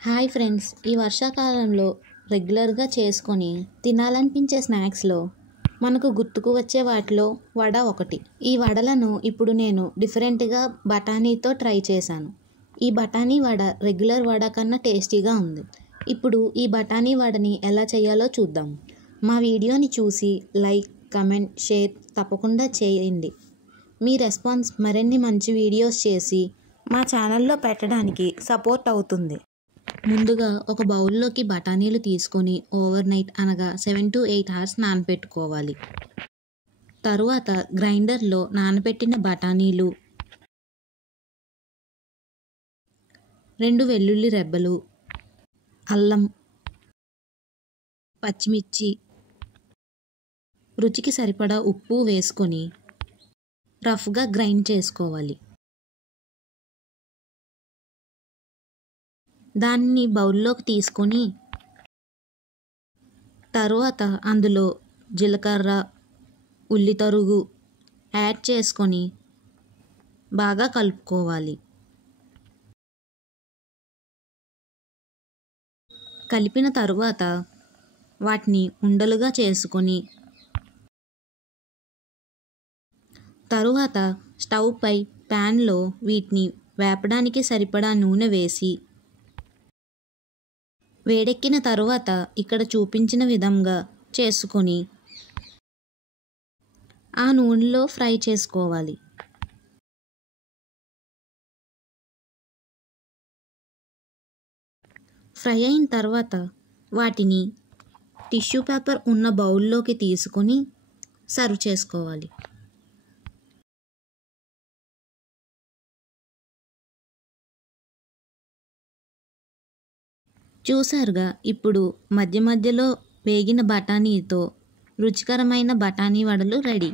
Hi friends, ఈ వర్షాకాలంలో రెగ్యులర్గా చేసుకొని తినాలనిపించే స్నాక్స్లో మనకు గుర్తుకు వచ్చే వాటిలో వడ ఒకటి. ఈ వడలను ఇప్పుడు నేను డిఫరెంట్గా బఠానీతో ట్రై చేశాను. ఈ బఠానీ వడ రెగ్యులర్ వడ కన్నా టేస్టీగా ఉంది. ఇప్పుడు ఈ బఠానీ వడని ఎలా చేయాలో చూద్దాం. మా వీడియోని చూసి లైక్, కమెంట్, షేర్ తప్పకుండా చేయండి. మీ రెస్పాన్స్ మరిన్ని మంచి వీడియోస్ చేసి మా ఛానల్లో పెట్టడానికి సపోర్ట్ అవుతుంది. ముందుగా ఒక బౌల్లోకి బఠానీలు తీసుకొని ఓవర్ నైట్ అనగా 7 to 8 hours నానబెట్టుకోవాలి. తరువాత గ్రైండర్లో నానబెట్టిన బఠానీలు, 2 వెల్లుల్లి రెబ్బలు, అల్లం, పచ్చిమిర్చి, రుచికి సరిపడా ఉప్పు వేసుకొని రఫ్గా గ్రైండ్ చేసుకోవాలి. దాన్ని బౌల్లోకి తీసుకొని తరువాత అందులో జీలకర్ర, ఉల్లి తరుగు యాడ్ చేసుకొని బాగా కలుపుకోవాలి. కలిపిన తరువాత వాటిని ఉండలుగా చేసుకొని తరువాత స్టవ్ పై ప్యాన్లో వీటిని వేపడానికి సరిపడా నూనె వేసి వేడెక్కిన తరువాత ఇక్కడ చూపించిన విధంగా చేసుకొని ఆ నూనెలో ఫ్రై చేసుకోవాలి. ఫ్రై అయిన తర్వాత వాటిని టిష్యూ పేపర్ ఉన్న బౌల్లోకి తీసుకొని సర్వ్ చేసుకోవాలి. చూసారుగా, ఇప్పుడు మధ్య మధ్యలో వేగిన బఠానీతో రుచికరమైన బఠానీ వడలు రెడీ.